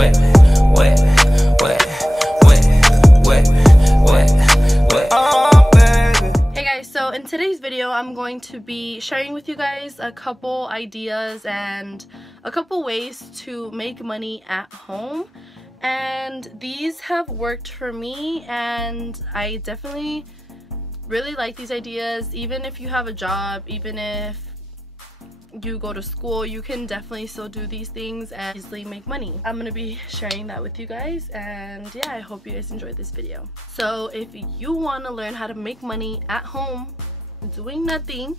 wet, wet, wet, wet, wet, wet, wet. Oh, baby. Hey guys, so in today's video I'm going to be sharing with you guys a couple ideas and a couple ways to make money at home, and these have worked for me and I definitely really like these ideas. Even if you have a job, even if you go to school, you can definitely still do these things and easily make money. I'm gonna be sharing that with you guys, and yeah, I hope you guys enjoyed this video. So if you want to learn how to make money at home doing nothing,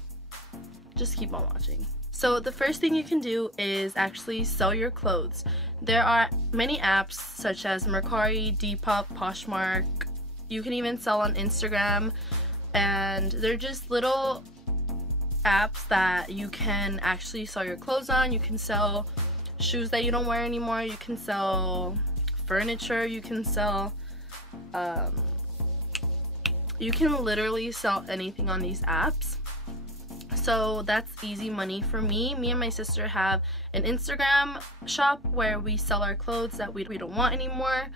just keep on watching. So the first thing you can do is actually sell your clothes. There are many apps such as Mercari, Depop, Poshmark. You can even sell on Instagram, and they're just little apps that you can actually sell your clothes on. You can sell shoes that you don't wear anymore, you can sell furniture, you can sell you can literally sell anything on these apps. So that's easy money for me. Me and my sister have an Instagram shop where we sell our clothes that we don't want anymore,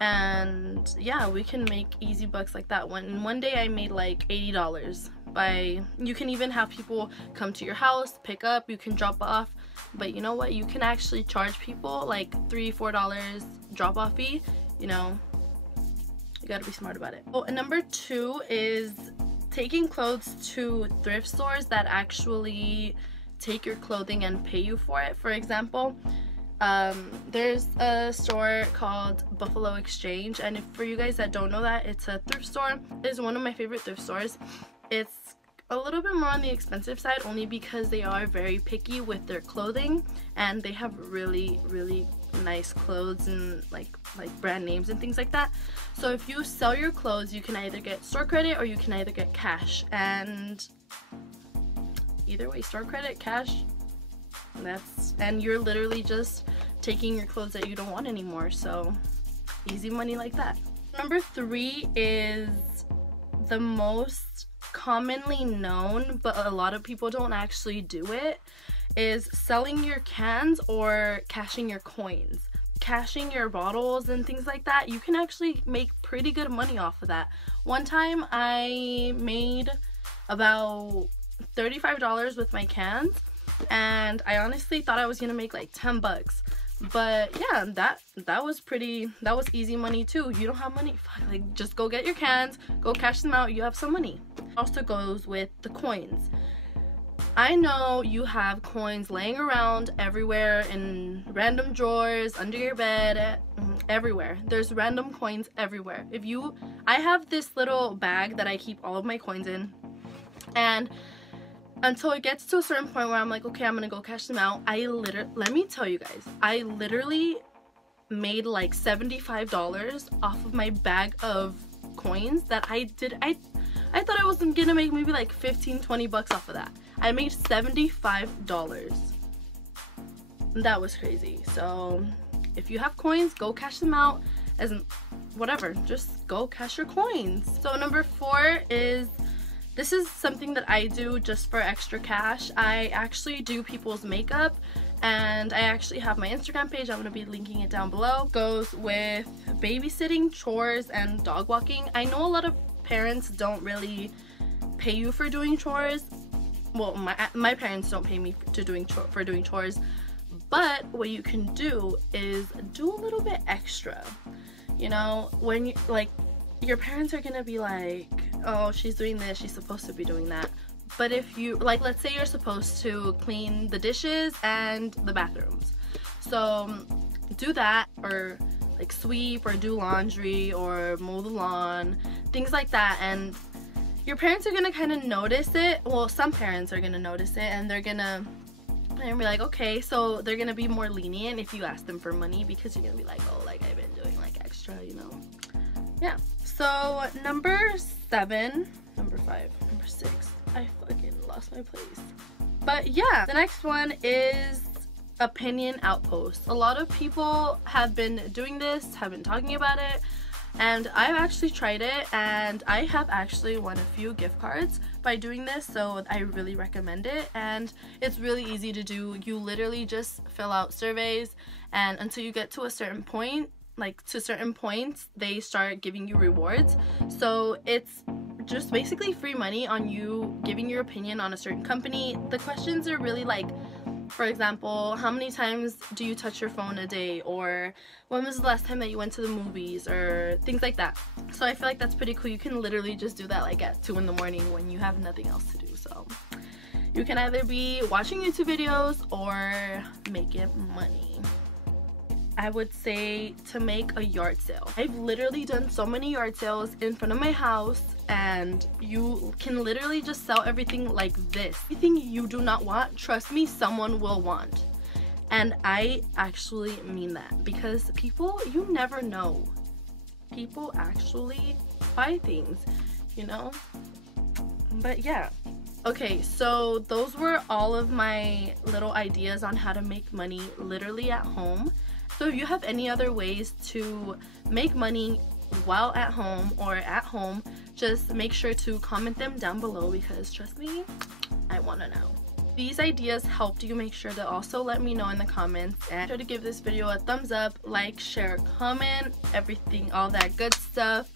and yeah, we can make easy bucks like that. One day I made like $80 by, you can even have people come to your house, pick up, you can drop off, but you know what, you can actually charge people like $3-4 drop off fee. You know, you gotta be smart about it. Oh, and number 2 is taking clothes to thrift stores that actually take your clothing and pay you for it. For example, there's a store called Buffalo Exchange, and if for you guys that don't know that, it's a thrift store. It's one of my favorite thrift stores. It's a little bit more on the expensive side only because they are very picky with their clothing, and they have really nice clothes and like brand names and things like that. So if you sell your clothes, you can either get store credit or you can either get cash, and either way, store credit, cash, and you're literally just taking your clothes that you don't want anymore. So easy money like that. Number 3 is the most commonly known, but a lot of people don't actually do it, is selling your cans or cashing your coins. Cashing your bottles and things like that, you can actually make pretty good money off of that. One time I made about $35 with my cans, and I honestly thought I was gonna make like 10 bucks. But yeah, that was easy money too. You don't have money, like just go get your cans, go cash them out, you have some money. Also goes with the coins. I know you have coins laying around everywhere, in random drawers, under your bed, everywhere. There's random coins everywhere. I have this little bag that I keep all of my coins in, and until it gets to a certain point where I'm like, okay, I'm gonna go cash them out, let me tell you guys, I literally made like $75 off of my bag of coins that I thought I was gonna make maybe like 15-20 bucks off of that. I made $75. That was crazy. So if you have coins, go cash them out. As whatever, just go cash your coins. So number 4 is, this is something that I do just for extra cash. I actually do people's makeup, and I actually have my Instagram page. I'm going to be linking it down below. It goes with babysitting, chores, and dog walking. I know a lot of parents don't really pay you for doing chores. Well, my parents don't pay me for doing chores, but what you can do is do a little bit extra. You know, when you like, your parents are gonna be like, oh, she's doing this, she's supposed to be doing that. But if you, like, let's say you're supposed to clean the dishes and the bathrooms, so do that, or like sweep or do laundry or mow the lawn, things like that. And your parents are gonna kind of notice it. Well, some parents are gonna notice it, and they're gonna be like, okay, so they're gonna be more lenient if you ask them for money, because you're gonna be like, oh, like I've been doing like extra, you know. Yeah. So number 7, number 5, number 6, I fucking lost my place. But yeah, the next one is opinion outpost. A lot of people have been doing this, have been talking about it. And I've actually tried it, and I have actually won a few gift cards by doing this, so I really recommend it. And it's really easy to do. You literally just fill out surveys, and until you get to a certain point, like to certain points, they start giving you rewards. So it's just basically free money on you giving your opinion on a certain company. The questions are really like, for example, how many times do you touch your phone a day, or when was the last time that you went to the movies, or things like that. So I feel like that's pretty cool. You can literally just do that like at 2 in the morning when you have nothing else to do. So you can either be watching YouTube videos or making money. I would say to make a yard sale. I've literally done so many yard sales in front of my house, and you can literally just sell everything like this. Everything you do not want, trust me, someone will want. And I actually mean that, because people, you never know. People actually buy things, you know? But yeah. Okay, so those were all of my little ideas on how to make money literally at home. So if you have any other ways to make money while at home or at home, just make sure to comment them down below, because trust me, I want to know. These ideas helped you, make sure to also let me know in the comments, and sure to give this video a thumbs up, like, share, comment, everything, all that good stuff.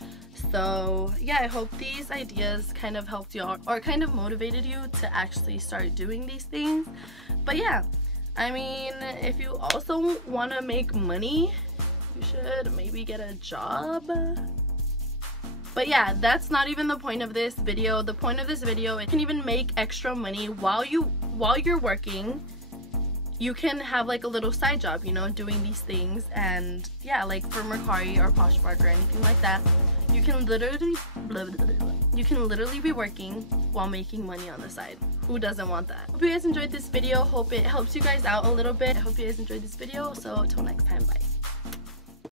So yeah, I hope these ideas kind of helped you out, or kind of motivated you to actually start doing these things. But yeah, I mean, if you also want to make money, you should maybe get a job. But yeah, that's not even the point of this video. The point of this video is you can even make extra money while you're working. You can have like a little side job, you know, doing these things. And yeah, like for Mercari or Poshmark or anything like that, you can literally be working while making money on the side. Who doesn't want that? Hope you guys enjoyed this video. Hope it helps you guys out a little bit. I hope you guys enjoyed this video. So until next time, bye.